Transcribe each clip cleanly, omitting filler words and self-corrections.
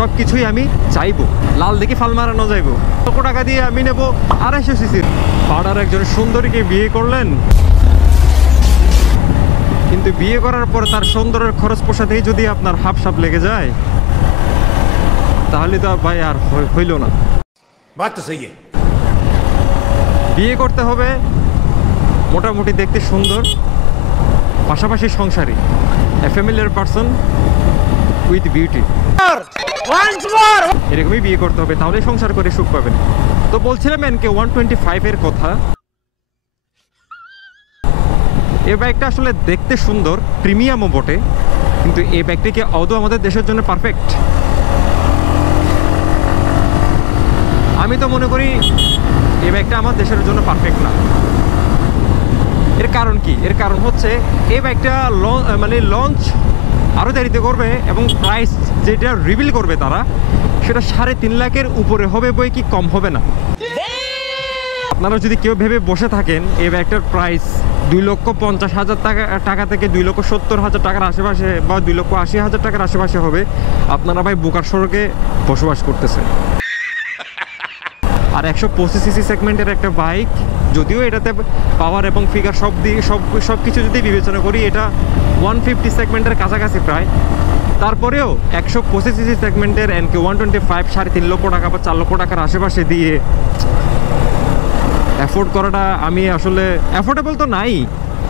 সবকিছুই আমি চাইবো, লাল দেখে ফাল মারানো যাইবো। কত টাকা দিয়ে আমি নেব 250 সিসির। পাড়ার একজন সুন্দরীকে বিয়ে করলেন, কিন্তু বিয়ে করার পর তার সুন্দরের খরচ পোষাতেই যদি আপনার হাফ সাপ লেগে যায়, তাহলে তো ভাই আর হইল না। বিয়ে করতে হবে মোটামুটি দেখতে সুন্দর, পাশাপাশি সংসারী, এ ফ্যামিলিয়ার পারসন উইথ বিউটি, এরকমই বিয়ে করতে হবে, তাহলে সংসার করে সুখ পাবেন। তো বলছিলাম এনকে 125 এর কথা। এই বাইকটা আসলে দেখতে সুন্দর, প্রিমিয়ামও বটে, কিন্তু এই বাইকটা কি আদৌ আমাদের দেশের জন্য পারফেক্ট? আমি তো মনে করি এই বাইকটা আমার দেশের জন্য পারফেক্ট না। এর কারণ কি? এর কারণ হচ্ছে এই বাইকটা লঞ্চ আরও দেরিতে করবে, এবং প্রাইস যেটা রিভিল করবে তারা, সেটা 3.5 লাখের উপরে হবে, বই কি কম হবে না। আপনারা যদি কেউ ভেবে বসে থাকেন এই ব্যাগটার প্রাইস 2,50,000 টাকা থেকে 2,70,000 টাকার আশেপাশে বা 2,80,000 টাকার আশেপাশে হবে, আপনারা ভাই বোকার সড়কে বসবাস করতেছেন। আর 125 সিসি সেগমেন্টের একটা বাইক, যদিও এটাতে পাওয়ার এবং ফিগার সব কিছু যদি বিবেচনা করি, এটা 150 সেগমেন্টের কাছাকাছি প্রায়, তারপরেও 125 সিসি সেগমেন্টের এনকে 125 3.5 লক্ষ টাকা বা 4 লক্ষ টাকার আশেপাশে দিয়ে অ্যাফোর্ড করাটা আমি আসলে অ্যাফোর্ডেবল তো নাই।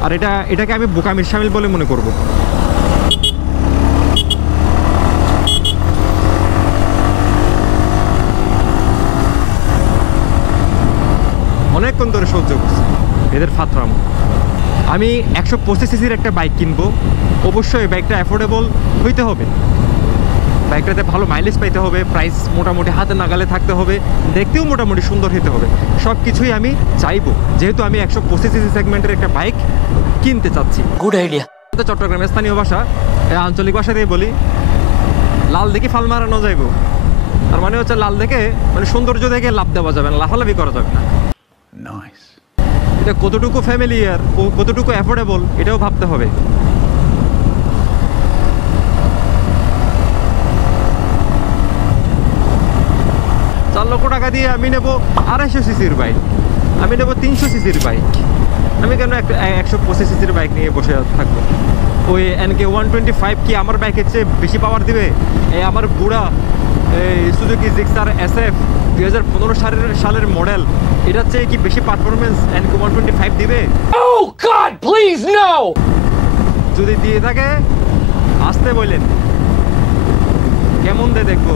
আর এটাকে আমি বোকামির শামিল বলে মনে করব। অনেকক্ষণ ধরে সহ্য করছি এদের ফাতরামো। আমি 125 সিসির একটা বাইক কিনবো, অবশ্যই বাইকটা অ্যাফোর্ডেবল হইতে হবে, বাইকটাতে ভালো মাইলেজ পাইতে হবে, প্রাইস মোটামুটি হাতে নাগালে থাকতে হবে, দেখতেও মোটামুটি সুন্দর হতে হবে। সব কিছুই আমি চাইবো, যেহেতু আমি 125 সিসি সেগমেন্টের একটা বাইক কিনতে চাচ্ছি। Good idea. চট্টগ্রামের স্থানীয় ভাষা, আঞ্চলিক ভাষা দিয়ে বলি, লাল দেখে ফাল মারানো যাইব। তার মানে হচ্ছে লাল দেখে সৌন্দর্য দেখে লাভ দেওয়া যাবে না, লাফালাফি করা যাবে না। এটা কতটুকু ফ্যামিলিয়ার, কতটুকু অ্যাফোর্ডেবল, এটাও ভাবতে হবে। লক্ষ টাকা দিয়ে আমি নেব 250 সিসির বাইক, আমি নেব 300 সিসির বাইক। আমি কেন 125 সিসির বাইক নিয়ে বসে থাকবো? ওই এনকে 125 কি আমার বাইকের চেয়ে বেশি পাওয়ার দিবে? এই আমার বুড়া এই সুজুকি জিক্সার SF 2015 সালের মডেল, এটার চেয়ে কি বেশি পারফরমেন্স এনকে 125 দিবে? Oh God, please no! যদি দিয়ে থাকে আসতে বলেন, কেমন দেখবো।